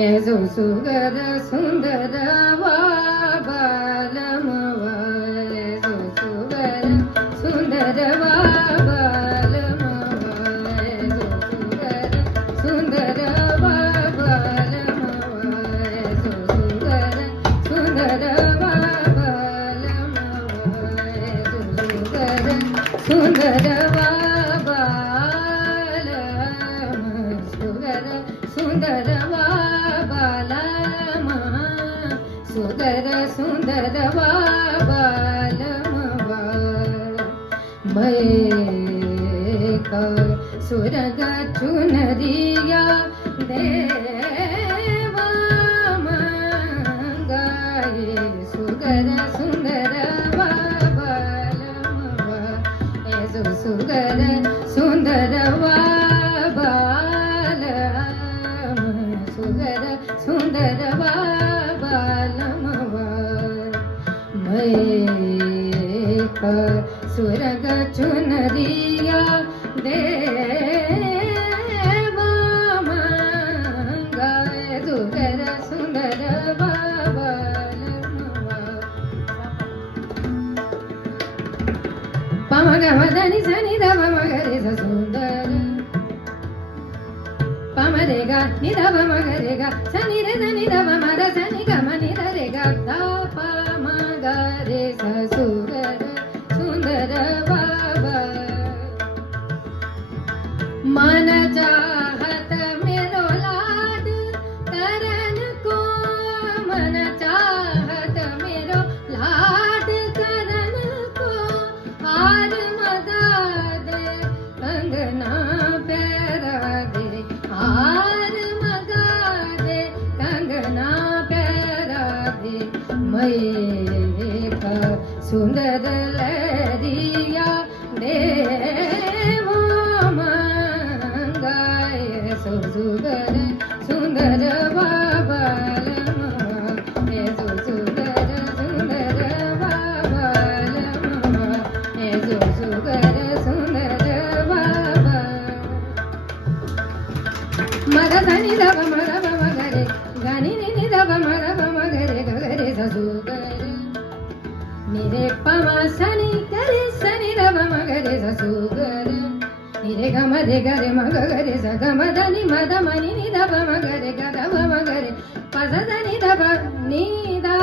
azo sugar सुंदर बालमव azo sugar सुंदर बालमव azo sugar सुंदर बालमव एजो सुगर सुंदर बालमव एजो सुगर सुंदर सुंदर सुंदर सुंदर बालमवा मैं सुरग चुनरिया देवा मंगाए सुगर सुंदर बालमवा ऐसो सुगर सुंदर सुगर सुंदर बालमवा मैं सुरग चुनरिया देवा मंगाए सुगर सुंदर बालमवा पमग मदनि सनि दव मगरे सुंदर पमरेगा निधव मगरेगा सनि रे सनि धव मर सनि गम निध रेगा ध प मगरे सुगर सुंदर बाबा मन चाहत मेरो लाड करन को मन चाहत मेरो लाड करन को हार मगा दे कंगना पैरा दे हार मगा दे कंगना पैरा दे मैं सुंदर लहरिया देवो मंगाए सो सुगर सुंदर बालमवा ऐसो सुगर सुंदर बालमवा ऐसो सुगर सुंदर बाबा मग धनि धव मग मगरे गानि नि धव मग मगरे गगरे सुगर निरे पमा सनि गरे सनि धव मगरे सुगर निरे गम रे गरे मग गरे स गम धनि मद मनि नि धव मगरे गधव मगरे पद धनि धव नि धा